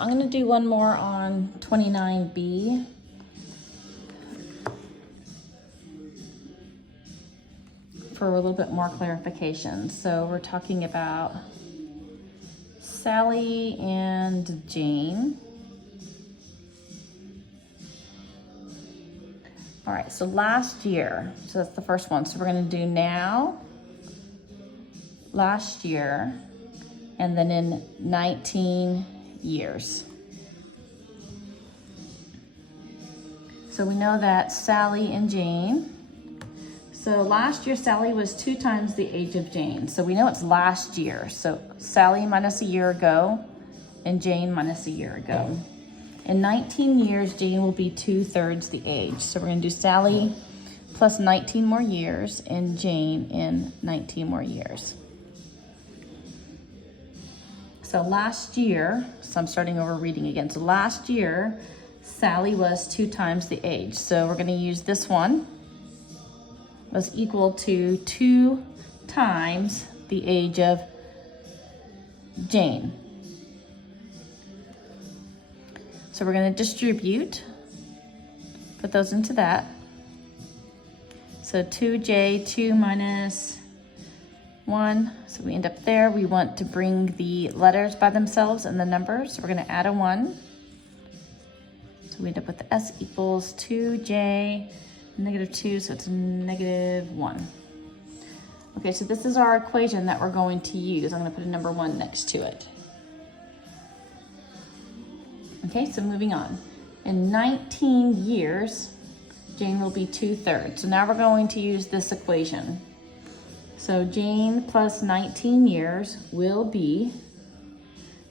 I'm going to do one more on 29B. For a little bit more clarification. So we're talking about Sally and Jane. All right, so last year, so that's the first one. So we're gonna do now, last year, and then in 19 years. So we know that Sally and Jane. So last year, Sally was 2 times the age of Jane. So we know it's last year. So Sally minus a year ago and Jane minus a year ago. In 19 years, Jane will be 2/3 the age. So we're gonna do Sally plus 19 more years and Jane in 19 more years. So last year, so I'm starting over reading again. So last year, Sally was 2 times the age. So we're gonna use this one. Was equal to 2 times the age of Jane. So we're going to distribute, put those into that. So 2J, 2 minus 1, so we end up there. We want to bring the letters by themselves and the numbers, so we're going to add a 1. So we end up with S equals 2J, -2, so it's -1. Okay, so this is our equation that we're going to use. I'm going to put a number 1 next to it. Okay, so moving on. In 19 years, Jane will be 2/3. So now we're going to use this equation. So Jane plus 19 years will be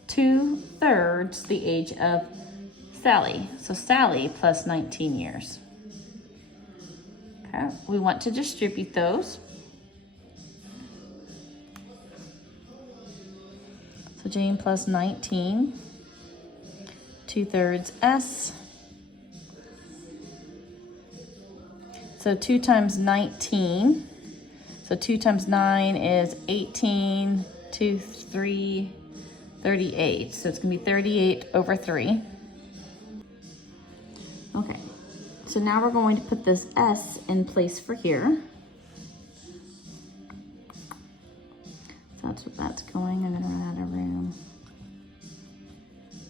2/3 the age of Sally. So Sally plus 19 years. Okay, we want to distribute those. So Jane plus 19, 2/3 S. So 2 times 19. So 2 times 9 is 18, 2, 3, 38. So it's gonna be 38 over 3. Okay. So now we're going to put this S in place for here. So that's what that's going. I'm gonna run out of room.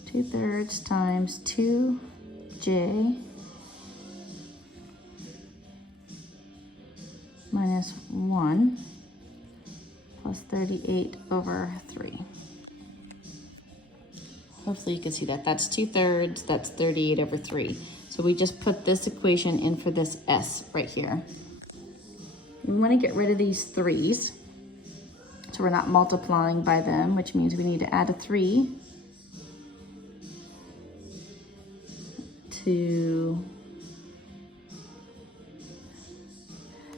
2/3 times 2J minus 1 plus 38 over 3. Hopefully you can see that. That's 2/3, that's 38 over 3. So we just put this equation in for this S right here. We want to get rid of these 3's. So we're not multiplying by them, which means we need to add a 3 to...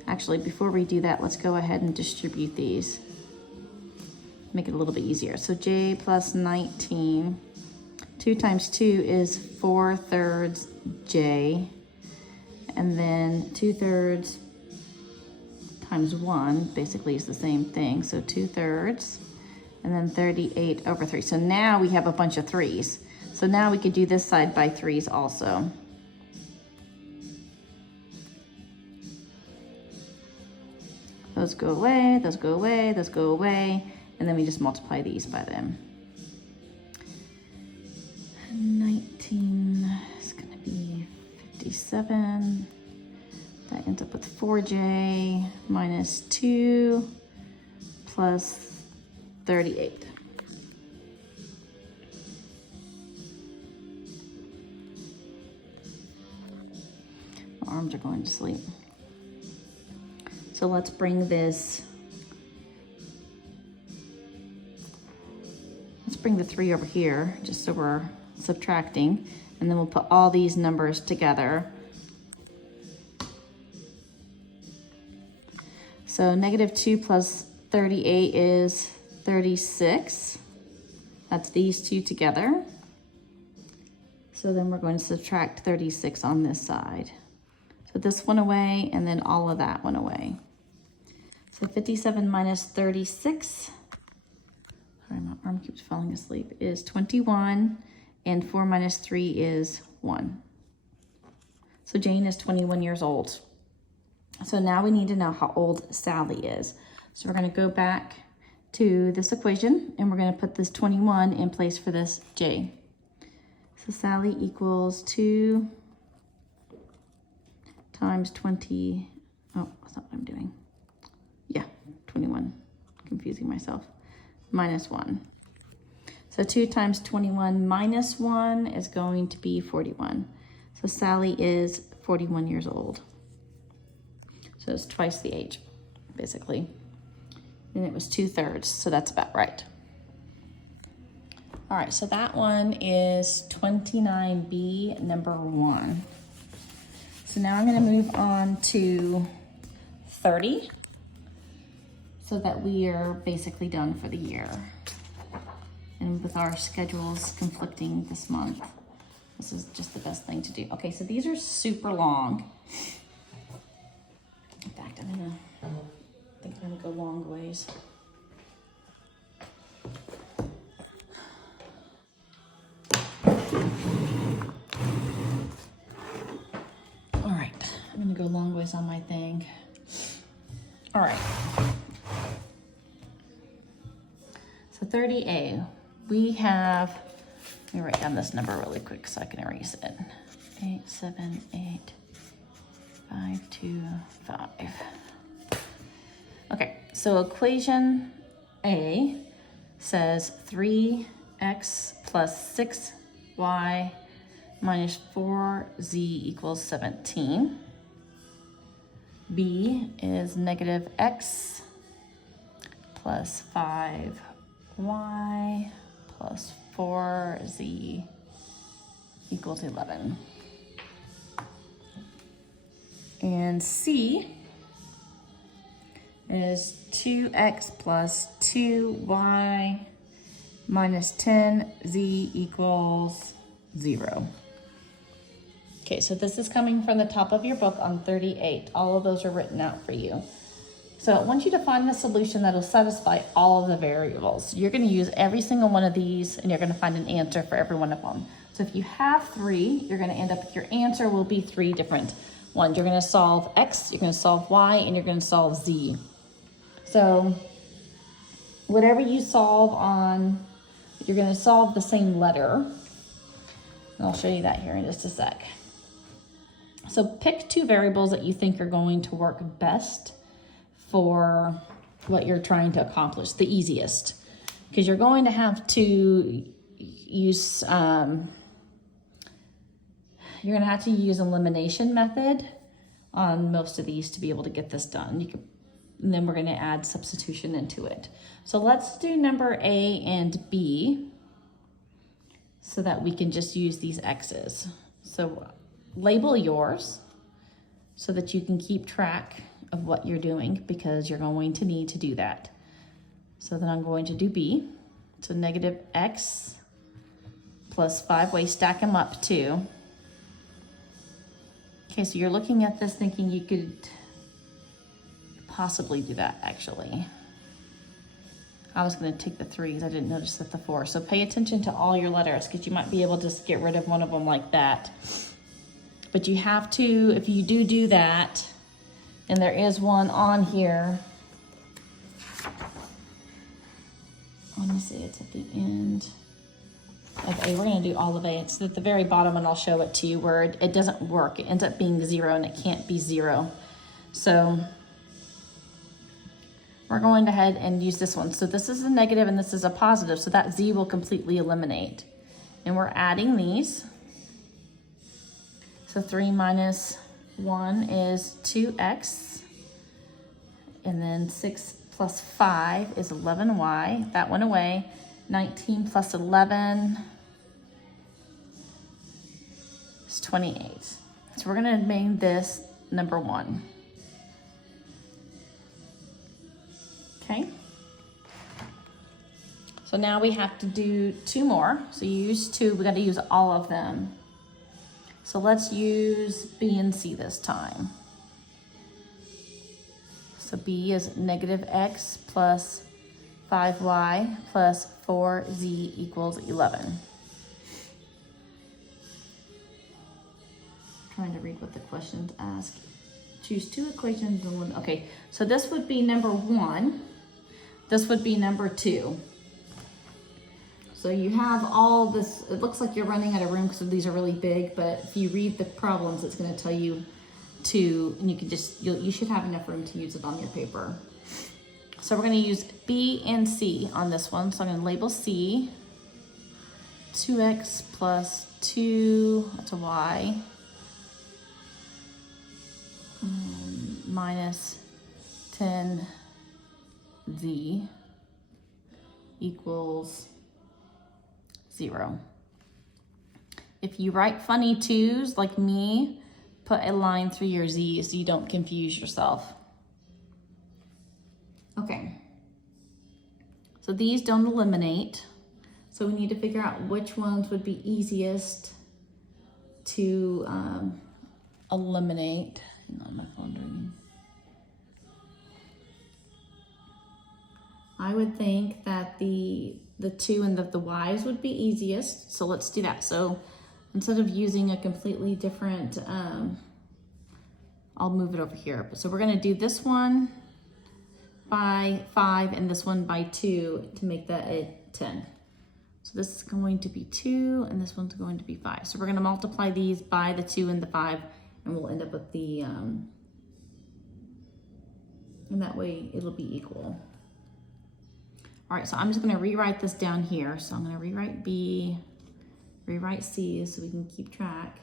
Actually, before we do that, let's go ahead and distribute these. Make it a little bit easier. So J plus 19, 2 times 2 is 4/3 J, and then 2/3 times 1 basically is the same thing. So 2/3, and then 38 over 3. So now we have a bunch of 3's. So now we could do this side by 3's also. Those go away, those go away, those go away, and then we just multiply these by them. 19 is gonna be 57. That ends up with 4J minus 2 plus 38. My arms are going to sleep. So let's bring this, let's bring the 3 over here, just so we're subtracting, and then we'll put all these numbers together. So -2 plus 38 is 36. That's these two together. So then we're going to subtract 36 on this side. So this went away, and then all of that went away. So 57 minus 36, sorry, my arm keeps falling asleep, is 21. and 4 minus 3 is 1. So Jane is 21 years old. So now we need to know how old Sally is. So we're going to go back to this equation, and we're going to put this 21 in place for this J. So Sally equals 2 times 20. Oh, that's not what I'm doing. Yeah, 21. Confusing myself. Minus 1. So 2 times 21 minus 1 is going to be 41. So Sally is 41 years old. So it's twice the age, basically. And it was 2/3, so that's about right. All right, so that one is 29B, number 1. So now I'm gonna move on to 30, so that we are basically done for the year. And with our schedules conflicting this month, this is just the best thing to do. Okay, so these are super long. In fact, I think I'm gonna go long ways. All right, I'm gonna go long ways on my thing. All right. So 30A, we have, let me write down this number really quick so I can erase it. 8, 7, 8, 5, 2, 5. Okay, so equation A says 3x plus 6y minus 4z equals 17. B is negative x plus 5y plus 4z equals 11. And C is 2x plus 2y minus 10z equals 0. Okay, so this is coming from the top of your book on 38. All of those are written out for you. So I want you to find the solution that will satisfy all of the variables. You're going to use every single one of these, and you're going to find an answer for every one of them. So if you have 3, you're going to end up with your answer will be 3 different ones. You're going to solve x, you're going to solve y, and you're going to solve z. So whatever you solve on, you're going to solve the same letter. And I'll show you that here in just a sec. So pick 2 variables that you think are going to work best for what you're trying to accomplish, the easiest. Because you're going to have to use, elimination method on most of these to be able to get this done. And then we're going to add substitution into it. So let's do number A and B so that we can just use these X's. So label yours so that you can keep track of what you're doing, because you're going to need to do that. So then I'm going to do B. So negative x plus 5, well, you stack them up too. Okay, so you're looking at this thinking you could possibly do that actually. I was gonna take the 3s, I didn't notice that the 4. So pay attention to all your letters, because you might be able to just get rid of one of them like that. But you have to, if you do that, and there is one on here. Let me see, it's at the end of A. We're gonna do all of A. It's at the very bottom, and I'll show it to you where it doesn't work. It ends up being 0, and it can't be 0. So we're going ahead and use this one. So this is a negative and this is a positive, so that Z will completely eliminate. And we're adding these. So 3 minus 1 is 2x, and then 6 plus 5 is 11y. That went away. 19 plus 11 is 28. So we're going to name this number 1. Okay. So now we have to do 2 more. So you use 2, we got to use all of them. So let's use B and C this time. So B is negative x plus 5y plus 4z equals 11. trying to read what the questions ask. Choose two equations and one. Okay, so this would be number 1. This would be number 2. So you have all this, it looks like you're running out of room because these are really big, but if you read the problems, it's gonna tell you to, and you can just, you should have enough room to use it on your paper. So we're gonna use B and C on this one. So I'm gonna label C, 2x plus 2, that's a y, minus 10z equals 0. If you write funny 2's like me, put a line through your z so you don't confuse yourself. Okay, so these don't eliminate, so we need to figure out which ones would be easiest to eliminate. Hang on, my phone's ringing. I would think that the 2 and the y's would be easiest, so let's do that. So instead of using a completely different, I'll move it over here. So we're gonna do this one by 5 and this one by 2 to make that a 10. So this is going to be 2 and this one's going to be 5. So we're gonna multiply these by the 2 and the 5 and we'll end up with the, and that way it'll be equal. All right, so I'm just gonna rewrite this down here. So I'm gonna rewrite B, rewrite C so we can keep track.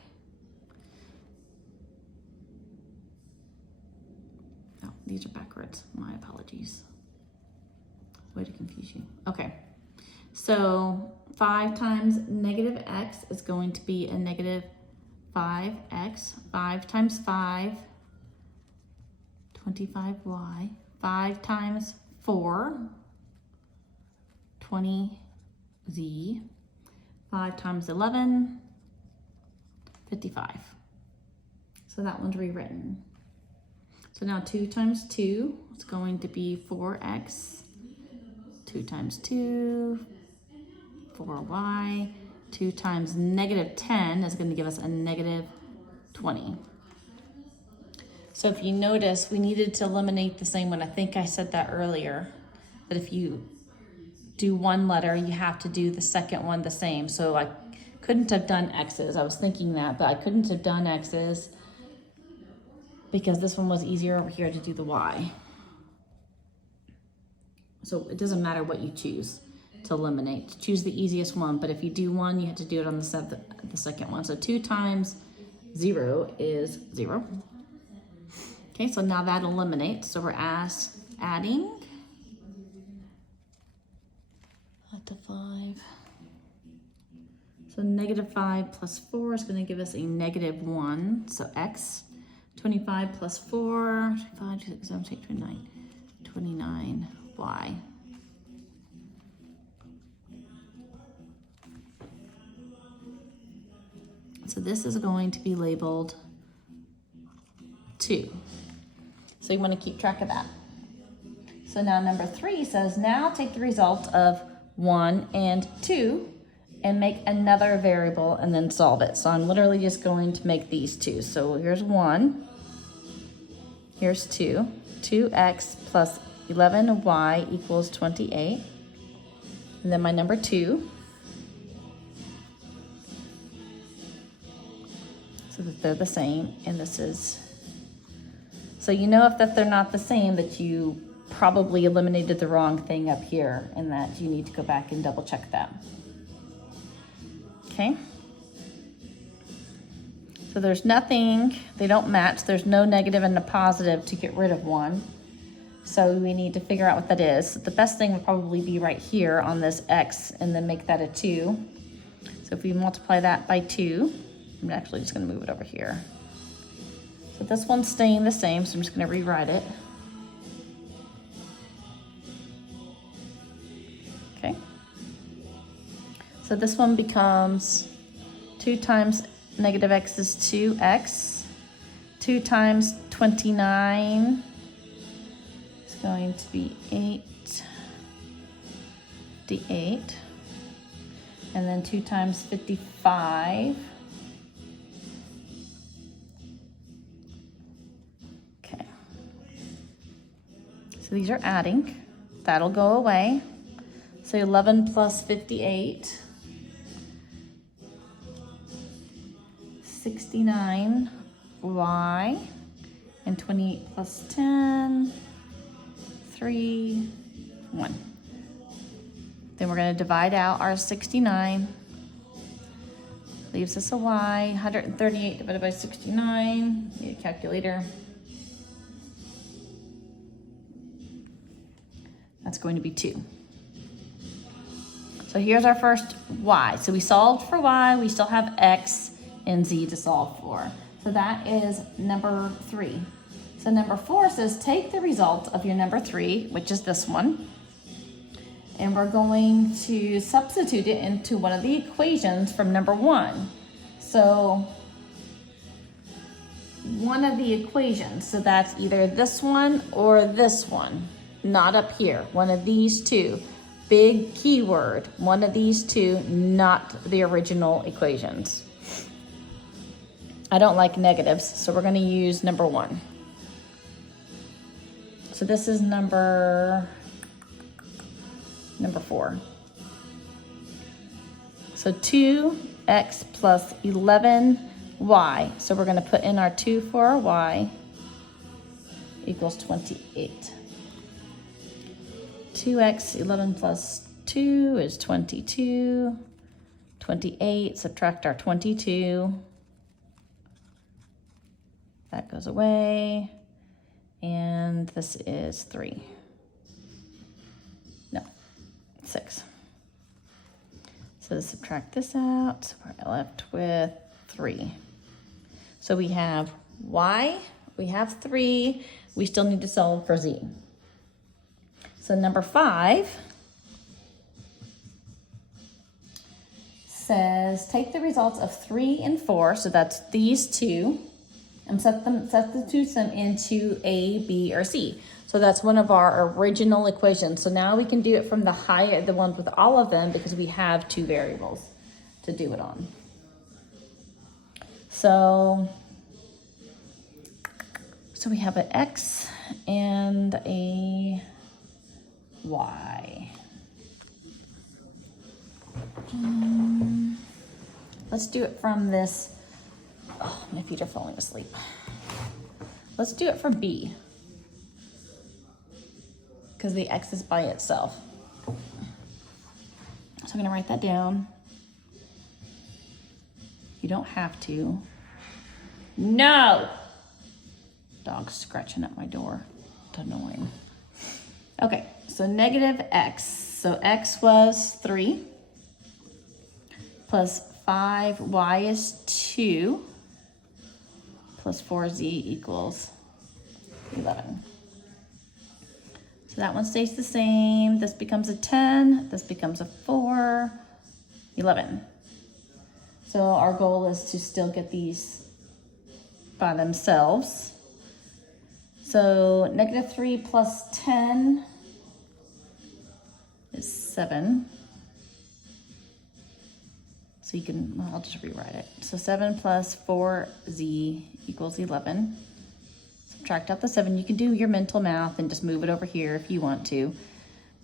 Oh, these are backwards, my apologies. Way to confuse you. Okay, so 5 times negative x is going to be a negative 5x. 5 times 5, 25y. 5 times 4, 20z. 5 times 11, 55. So that one's rewritten. So now 2 times 2 is going to be 4x. 2 times 2, 4y. 2 times negative 10 is going to give us a negative 20. So if you notice, we needed to eliminate the same one. I think I said that earlier, that if you do one letter, you have to do the second one the same. So I couldn't have done x's. I was thinking that, but I couldn't have done x's because this one was easier over here to do the y. So it doesn't matter what you choose to eliminate. Choose the easiest one, but if you do one, you have to do it on the second one. So 2 times 0 is 0. Okay, so now that eliminates. So we're adding to 5. So negative 5 plus 4 is going to give us a negative 1. So x. 25 plus 4, 5, 6, 7, 8, 29. 29y. So this is going to be labeled 2. So you want to keep track of that. So now number 3 says, now take the result of 1 and 2 and make another variable and then solve it. So I'm literally just going to make these 2. So here's 1, here's 2. 2x plus 11y equals 28. And then my number 2. So that they're the same, and this is, so you know if that they're not the same, that you probably eliminated the wrong thing up here and that you need to go back and double check that. Okay. So there's nothing, they don't match. There's no negative and a positive to get rid of 1. So we need to figure out what that is. So the best thing would probably be right here on this x and then make that a 2. So if we multiply that by 2, I'm actually just gonna move it over here. So this one's staying the same, so I'm just gonna rewrite it. Okay. So this one becomes 2 times negative x is 2x. 2 times 29 is going to be 8. And then 2 times 55 So these are adding. That'll go away. So 11 plus 58. 69 y, and 28 plus 10, 3, 1. Then we're going to divide out our 69. Leaves us a y. 138 divided by 69. Need a calculator. That's going to be 2. So here's our first y. So we solved for y. We still have x and z to solve for. So that is number 3. So number 4 says take the result of your number 3, which is this one, and we're going to substitute it into one of the equations from number 1. So one of the equations, so that's either this one or this one, not up here, one of these two. Big keyword, one of these two, not the original equations. I don't like negatives, so we're going to use number 1. So this is number 4. So 2x plus 11y. So we're going to put in our 2 for our y equals 28. 2x, 11 plus 2 is 22. 28, subtract our 22. That goes away, and this is 3. No, 6. So subtract this out, so we're left with 3. So we have y, we have 3, we still need to solve for z. So number 5 says take the results of 3 and 4, so that's these two, and substitute them into A, B, or C. So that's one of our original equations. So now we can do it from the one with all of them because we have 2 variables to do it on. So we have an X and a Y. Let's do it from this. Oh, my feet are falling asleep. Let's do it for B, because the X is by itself. So I'm going to write that down. You don't have to. No! Dog's scratching at my door. It's annoying. Okay, so negative X. So X was 3 plus 5y is 2 plus 4z equals 11. So that one stays the same. This becomes a 10. This becomes a 4. 11. So our goal is to still get these by themselves. So negative 3 plus 10 is 7. So you can, well, I'll just rewrite it. So 7 plus 4z equals 11. Subtract out the 7. You can do your mental math and just move it over here if you want to,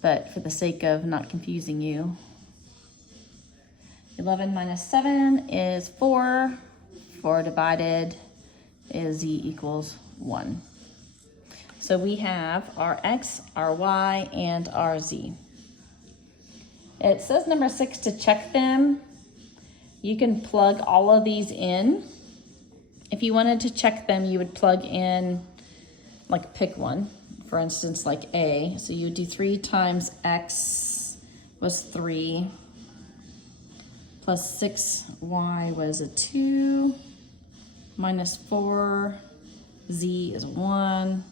but for the sake of not confusing you. 11 minus 7 is 4. 4 divided is z equals 1. So we have our x, our y, and our z. It says number 6 to check them. You can plug all of these in. If you wanted to check them, you would plug in, like pick one. For instance, like A. So you would do 3 times x was 3, plus 6y was a 2, minus 4z is 1,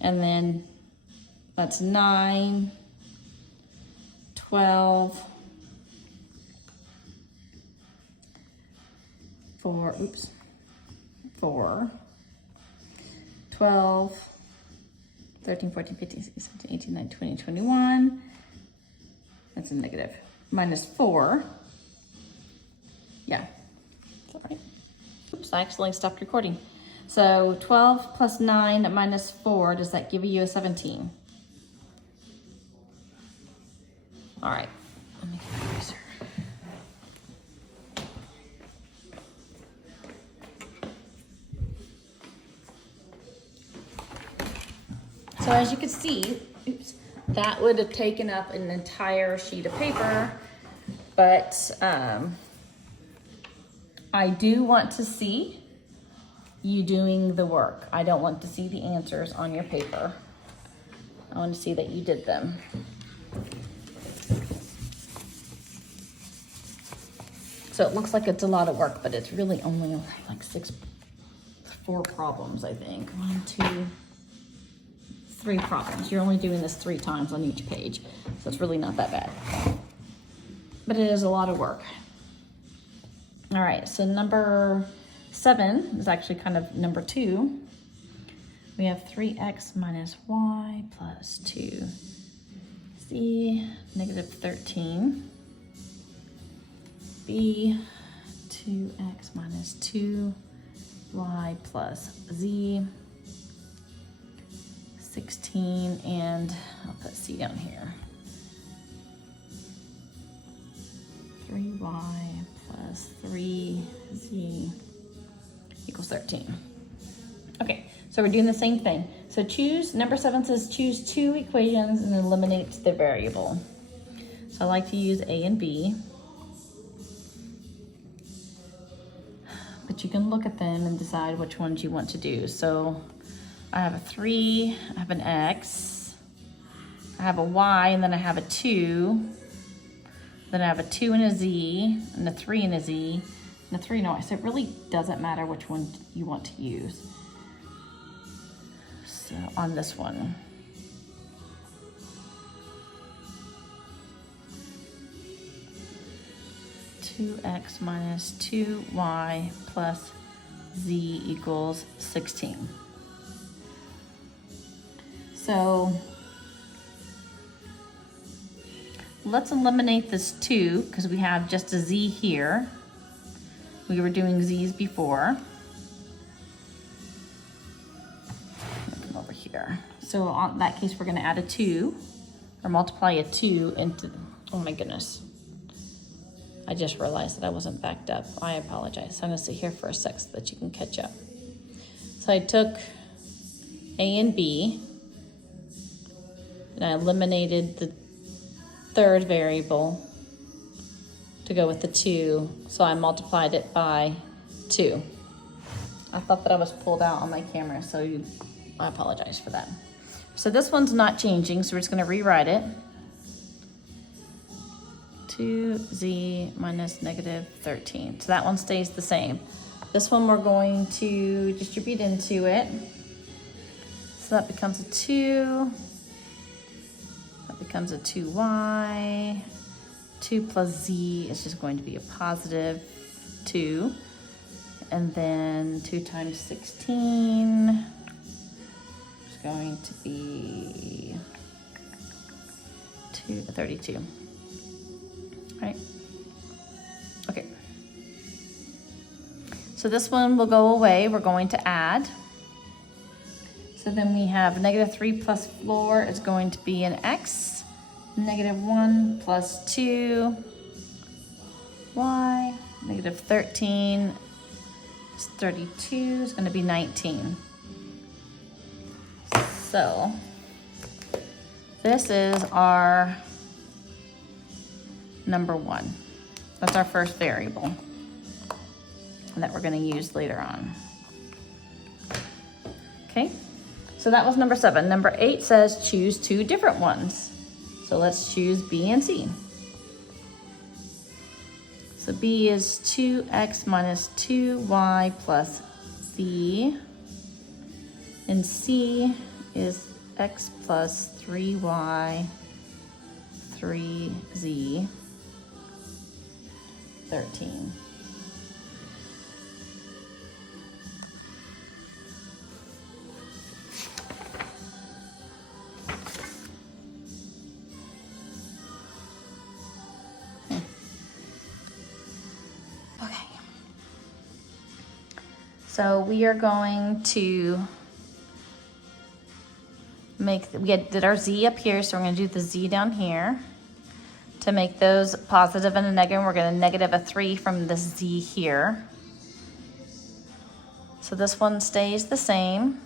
and then that's 9, 12, 4, 12, 13, 14, 15, 16, 17, 18, 19, 20, 21. That's a negative. Minus 4. Yeah. Is that right? Oops, I accidentally stopped recording. So 12 plus 9 minus 4, does that give you a 17? All right, let me get my eraser. So as you can see, oops, that would have taken up an entire sheet of paper, but I do want to see you doing the work. I don't want to see the answers on your paper. I want to see that you did them. So it looks like it's a lot of work, but it's really only like 4 problems, I think. 1, 2, 3 problems. You're only doing this 3 times on each page, so it's really not that bad. But it is a lot of work. All right, so number 7 is actually kind of number 2. We have 3x minus y plus 2z negative 13. B, 2x minus 2y plus z 16, and I'll put c down here. 3y plus 3z equals 13. Okay, so we're doing the same thing. So number 7 says choose 2 equations and eliminate the variable. So I like to use A and B. But you can look at them and decide which ones you want to do. So I have a 3, I have an x, I have a y, and then I have a 2, then I have a 2 and a z, and a 3 and a z, and a 3 and a y. So it really doesn't matter which one you want to use. So on this one. X minus 2y plus z equals 16. So let's eliminate this 2 because we have just a z here. We were doing z's before. Come over here. So in that case, we're going to add a 2 or multiply a 2 into, oh my goodness. I just realized that I wasn't backed up. I apologize. I'm gonna sit here for a sec so that you can catch up. So I took A and B, and I eliminated the 3rd variable to go with the 2, so I multiplied it by 2. I thought that I was pulled out on my camera, so I apologize for that. So this one's not changing, so we're just gonna rewrite it. 2z minus negative 13. So that one stays the same. This one we're going to distribute into it. So that becomes a 2. That becomes a 2y. 2 plus z is just going to be a positive 2. And then 2 times 16 is going to be 32. Right? Okay. So this one will go away. We're going to add. So then we have negative 3 plus 4 is going to be an x. Negative 1 plus 2 y. Negative 13 is 32 is going to be 19. So this is our number 1. That's our first variable that we're going to use later on. Okay, so that was number 7. Number 8 says choose 2 different ones. So let's choose B and C. So B is 2x minus 2y plus z, and C is x plus 3y 3z 13. Okay. So we are going to did our z up here, so we're going to do the z down here. To make those positive and a negative, we're going to negative a 3 from the z here. So this one stays the same.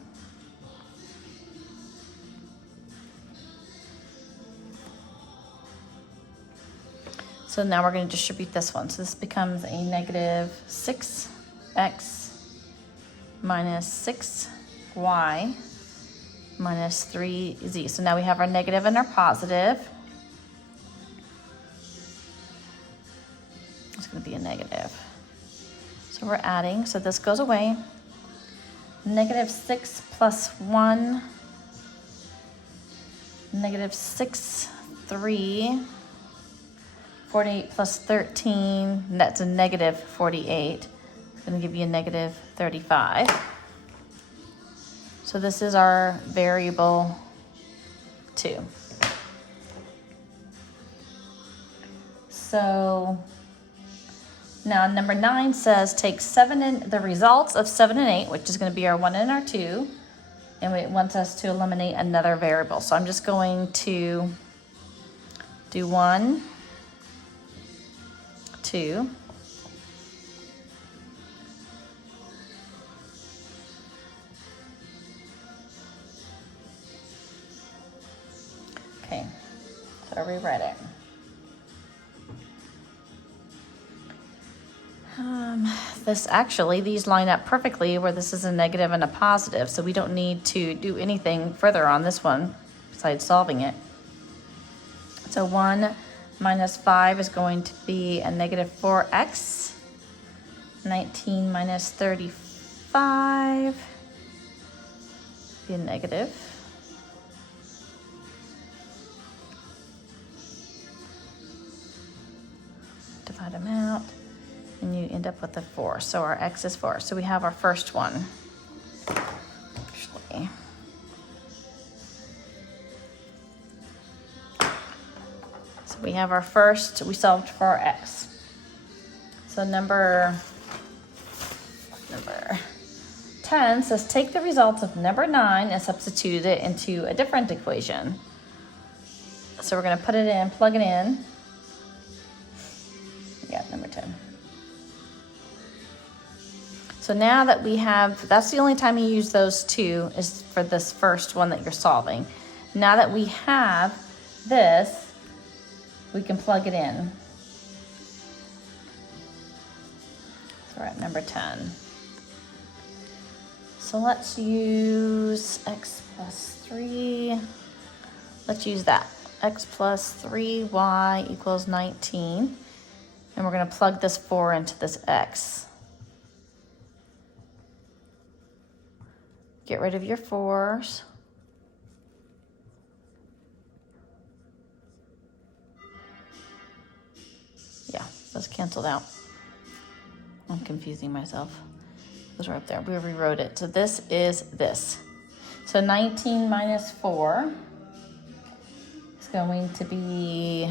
So now we're going to distribute this one. So this becomes a negative 6x minus 6y minus 3z. So now we have our negative and our positive. It's going to be a negative. So we're adding. So this goes away. Negative 6 plus 1. Negative 6, 3. 48 plus 13, that's a negative 48. It's going to give you a negative 35. So this is our variable 2. So now number 9 says take the results of 7 and 8, which is going to be our 1 and our 2, and it wants us to eliminate another variable. So I'm just going to do 1, 2. Okay, so I rewrite it. These line up perfectly where this is a negative and a positive, so we don't need to do anything further on this one besides solving it. So 1 minus 5 is going to be a negative 4x. 19 minus 35 be a negative. Divide them out, and you end up with a 4. So our x is 4. So we have our first one. Actually, we have our first, we solved for our x. So number 10 says take the results of number 9 and substitute it into a different equation. So we're going to put it in, plug it in. Yeah, number 10. So now that we have, that's the only time you use those two is for this first one that you're solving. Now that we have this, we can plug it in. So we're at number 10. So let's use x plus 3. Let's use that. X plus 3y equals 19. And we're going to plug this 4 into this x. Get rid of your 4s. Yeah, those canceled out. I'm confusing myself. Those are up there. We rewrote it. So this is this. So 19 minus 4 is going to be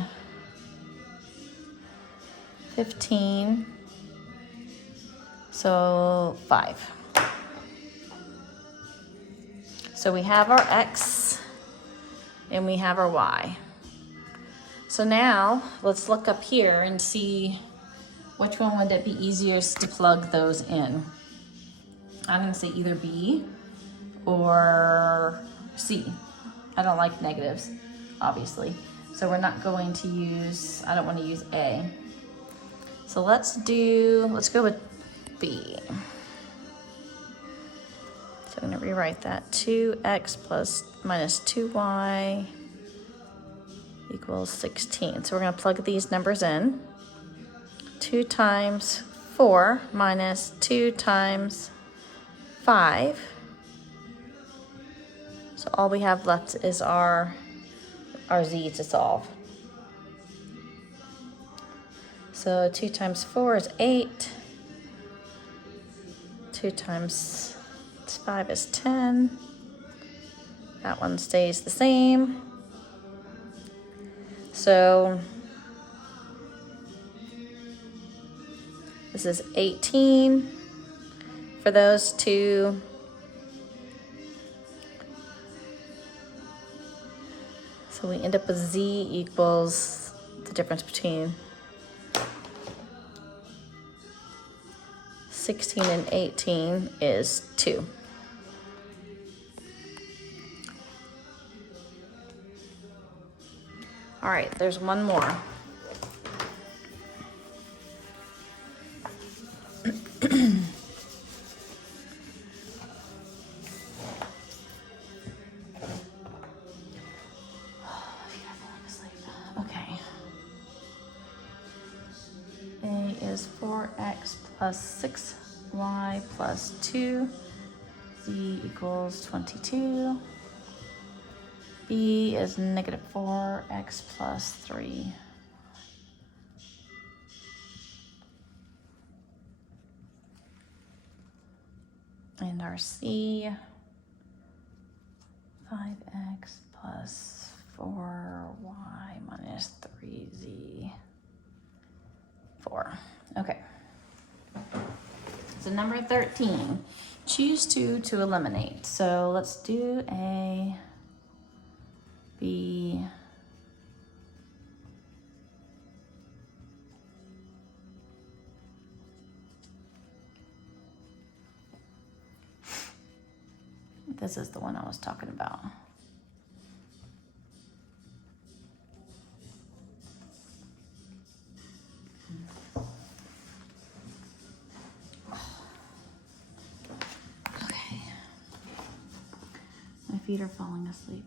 15. So 5. So we have our x and we have our y. So now let's look up here and see which one would it be easiest to plug those in. I'm gonna say either B or C. I don't like negatives, obviously. So we're not going to use, I don't want to use A. So let's go with B. So I'm gonna rewrite that. 2x plus minus 2y equals 16. So we're going to plug these numbers in. 2 times 4 minus 2 times 5. So all we have left is our z to solve. So 2 times 4 is 8. 2 times 5 is 10. That one stays the same. So this is 18 for those two. So we end up with z equals the difference between 16 and 18 is 2. All right, there's one more. Okay. A is 4x plus 6y plus 2. Z equals 22. B is negative 4x plus 3. And our C, 5x plus 4y minus 3z, 4. Okay. So number 13, choose 2 to eliminate. So let's do A, B, this is the one I was talking about. Okay. My feet are falling asleep.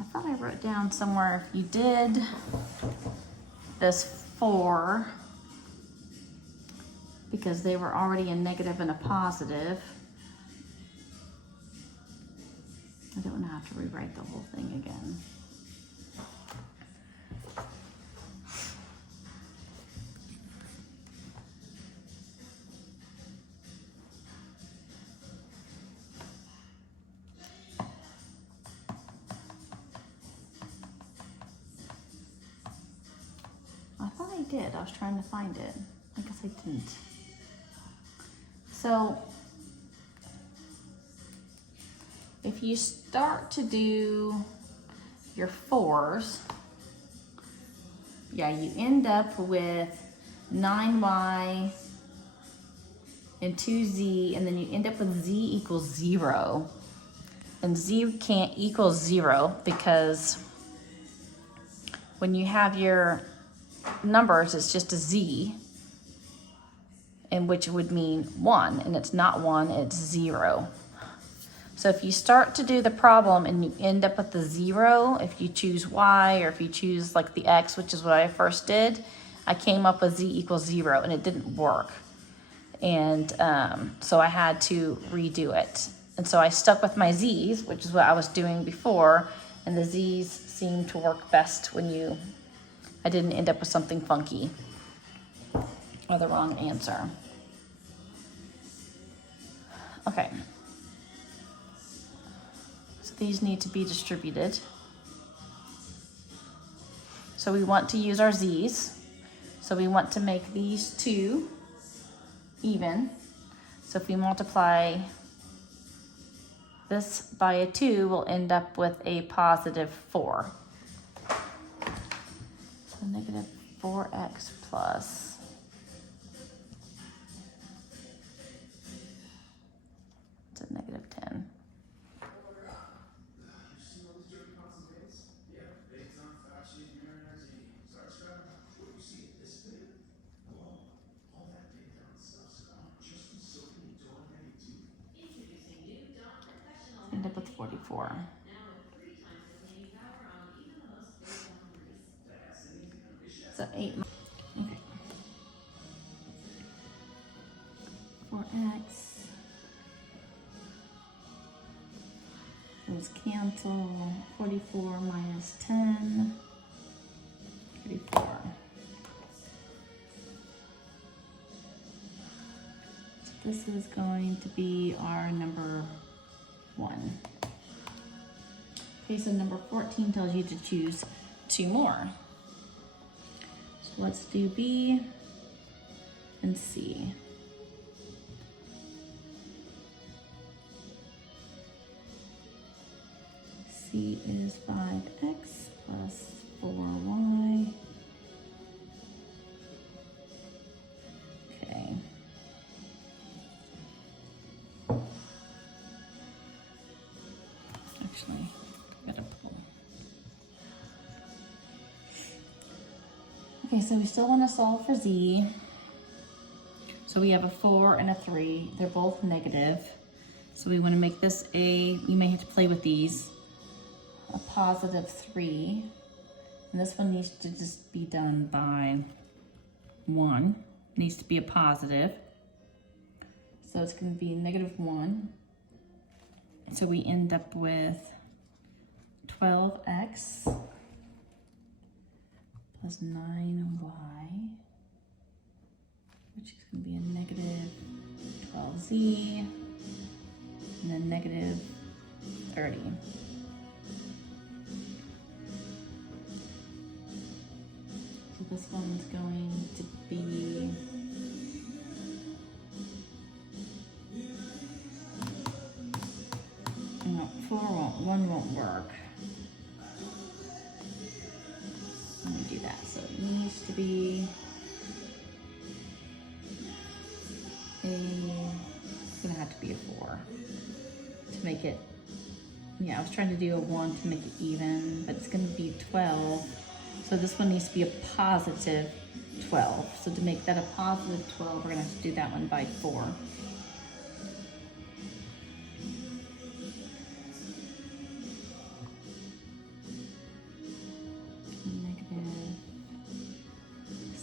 I thought I wrote down somewhere if you did this 4, because they were already a negative and a positive. I don't want to have to rewrite the whole thing again. I thought I did. I was trying to find it. I guess I didn't. So if you start to do your 4s, yeah, you end up with 9y and 2z, and then you end up with z equals 0. And z can't equal 0 because when you have your numbers, it's just a z, and which would mean 1, and it's not 1, it's 0. So if you start to do the problem and you end up with the 0, if you choose y or if you choose like the x, which is what I first did, I came up with z equals 0, and it didn't work. And so I had to redo it. And so I stuck with my z's, which is what I was doing before, and the z's seem to work best when I didn't end up with something funky or the wrong answer. Okay. So these need to be distributed. So we want to use our z's. So we want to make these 2 even. So if we multiply this by a 2, we'll end up with a positive 4. So negative 4x plus it's a negative 10. End up with 44. So 8. Okay. 4x. Those cancel. 44 minus 10. 34. So this is going to be our number 1. Okay, so number 14 tells you to choose 2 more. So let's do B and C. C is 5x plus 4y. Okay. Actually, I gotta pull. Okay, so we still want to solve for z. So we have a 4 and a 3. They're both negative. So we want to make this you may have to play with these, a positive 3. And this one needs to just be done by 1. It needs to be a positive. So it's going to be -1. So we end up with 12x plus 9y, which is going to be a -12z, and then -30. So this one's going to be one won't work. Let me do that. So it needs to be it's gonna have to be a 4 to make it, yeah, I was trying to do a 1 to make it even, but it's gonna be 12. So this one needs to be a positive 12. So to make that a positive 12, we're gonna have to do that one by 4.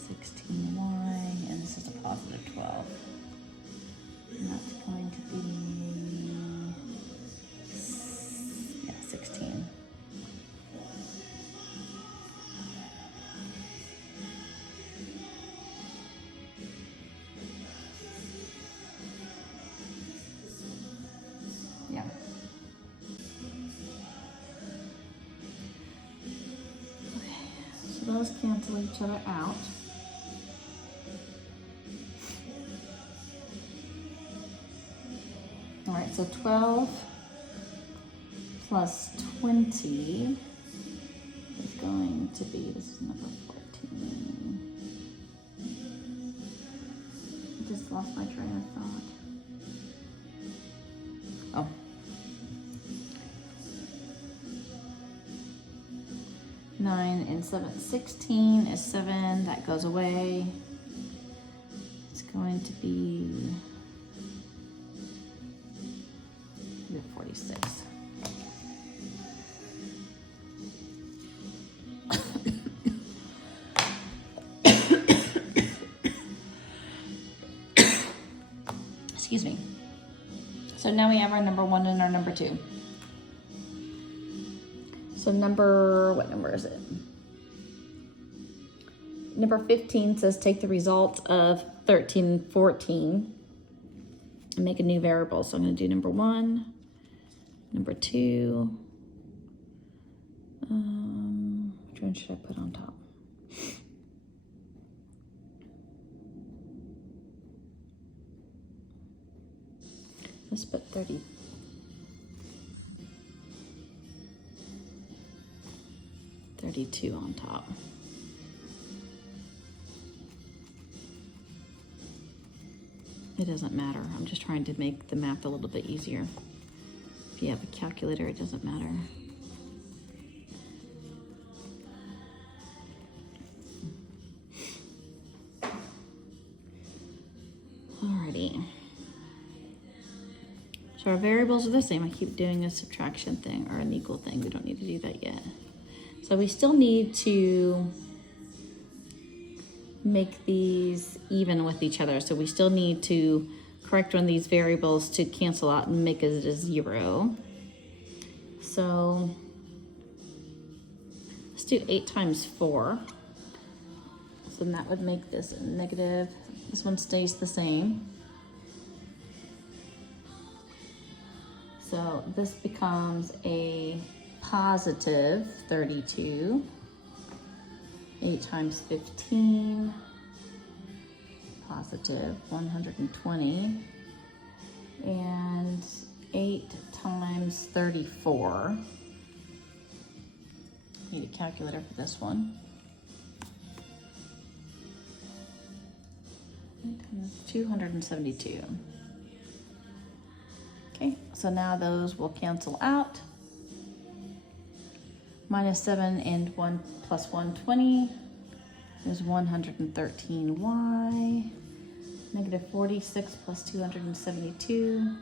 -16y, and this is a positive 12. And that's going to be, yeah, 16. Yeah. Okay, so those cancel each other out. All right, so 12 plus 20 is going to be, this is number 14. I just lost my train of thought. Oh. Nine and 7, 16 is 7, that goes away. It's going to be 46. Excuse me. So now we have our number 1 and our number 2. So what number is it? Number 15 says take the result of 13 and 14 and make a new variable. So I'm going to do number 1, number 2. Which one should I put on top? Let's put 32 on top. It doesn't matter. I'm just trying to make the math a little bit easier. If you have a calculator, it doesn't matter. Alrighty. So our variables are the same. I keep doing a subtraction thing or an equal thing. We don't need to do that yet. So we still need to make these even with each other. So we still need to correct one of these variables to cancel out and make it a 0. So let's do 8 times 4. So then that would make this a negative. This one stays the same. So this becomes a positive 32. 8 times 15, positive 120, and 8 times 34 Need a calculator for this one. 272. Okay, so now those will cancel out. Minus 7 and 1 plus 120 is 113y. Negative 46 plus 272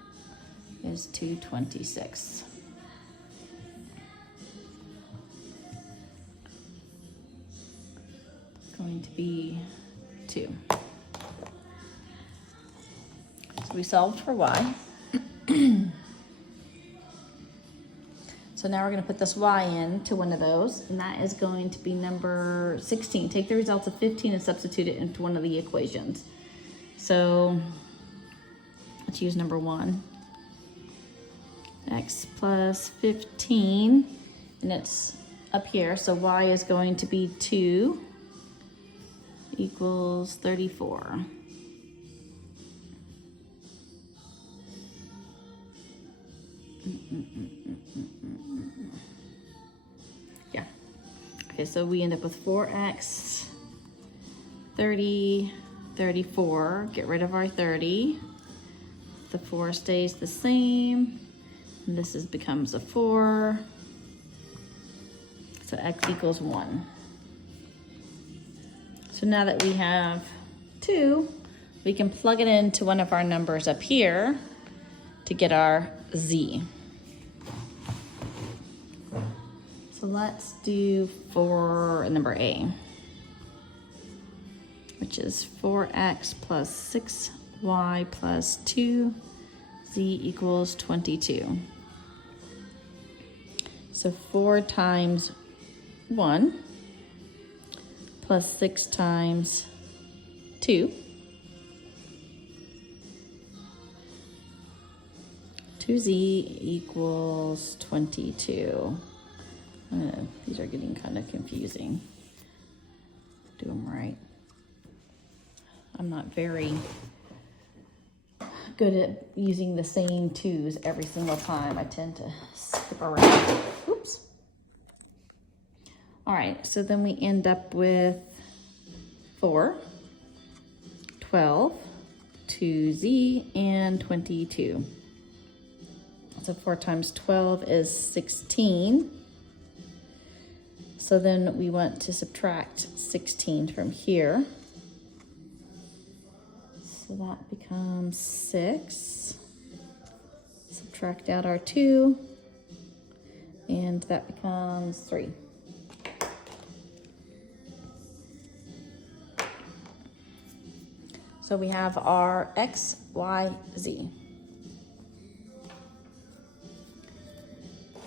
is 226. It's going to be 2. So we solved for y. So now we're going to put this y into one of those, and that is going to be number 16. Take the results of 15 and substitute it into one of the equations. So let's use number 1. X plus 15, and it's up here, so y is going to be 2 equals 34. Yeah. Okay, so we end up with 4x, 30, 34. Get rid of our 30. The 4 stays the same. And this becomes a 4. So x equals 1. So now that we have 2, we can plug it into one of our numbers up here to get our z. So let's do for number A, which is 4x plus 6y plus 2, z equals 22. So 4 times 1 plus 6 times 2. 2z equals 22. These are getting kind of confusing. Do them right. I'm not very good at using the same 2's every single time. I tend to skip around. Oops. All right, so then we end up with 4, 12, 2z, and 22. So 4 times 12 is 16. So then we want to subtract 16 from here. So that becomes 6. Subtract out our 2, and that becomes 3. So we have our x, y, z.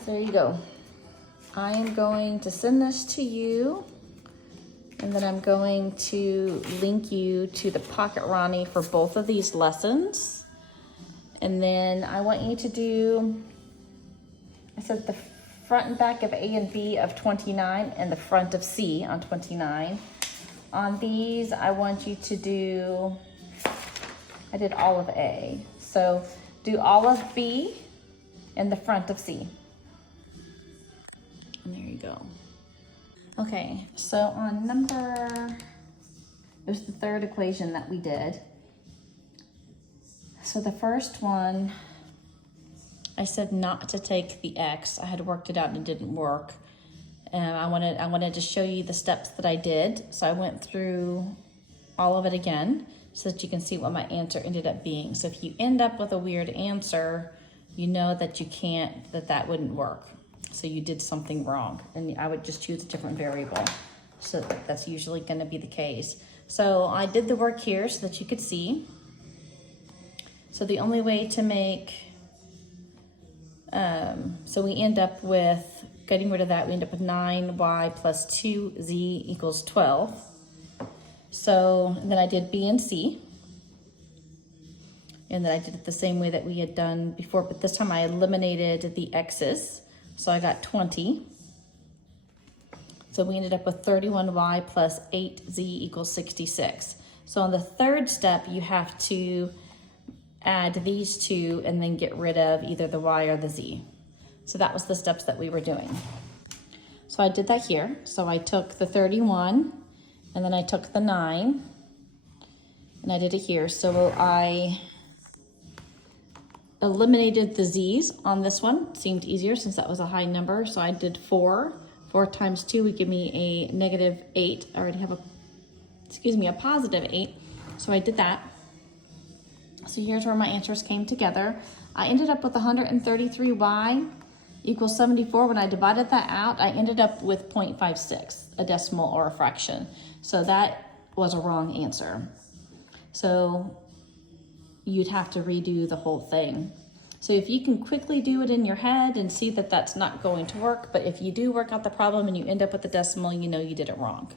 So there you go. I am going to send this to you, and then I'm going to link you to the Pocket Ronnie for both of these lessons. And then I want you to do, I said the front and back of A and B of 29 and the front of C on 29. On these, I want you to do, I did all of A. So do all of B and the front of C. And there you go. Okay, so on number, there's the third equation that we did. So the first one, I said not to take the x. I had worked it out and it didn't work. I wanted to show you the steps that I did. So I went through all of it again so that you can see what my answer ended up being. So if you end up with a weird answer, you know that you can't, that wouldn't work. So you did something wrong, and I would just choose a different variable. So that's usually going to be the case. So I did the work here so that you could see. So the only way to make, so we end up with, getting rid of that, we end up with 9y plus 2z equals 12. So then I did B and C. And then I did it the same way that we had done before, but this time I eliminated the x's. So I got 20. So we ended up with 31y plus 8z equals 66. So on the third step, you have to add these two and then get rid of either the y or the z. So that was the steps that we were doing. So I did that here. So I took the 31 and then I took the 9 and I did it here. So I eliminated the z's on this one. Seemed easier since that was a high number. So I did 4. 4 times 2 would give me a -8. I already have a, a positive 8. So I did that. So here's where my answers came together. I ended up with 133y equals 74. When I divided that out, I ended up with 0.56, a decimal or a fraction. So that was a wrong answer. So you'd have to redo the whole thing. So if you can quickly do it in your head and see that that's not going to work, but if you do work out the problem and you end up with a decimal, you know you did it wrong.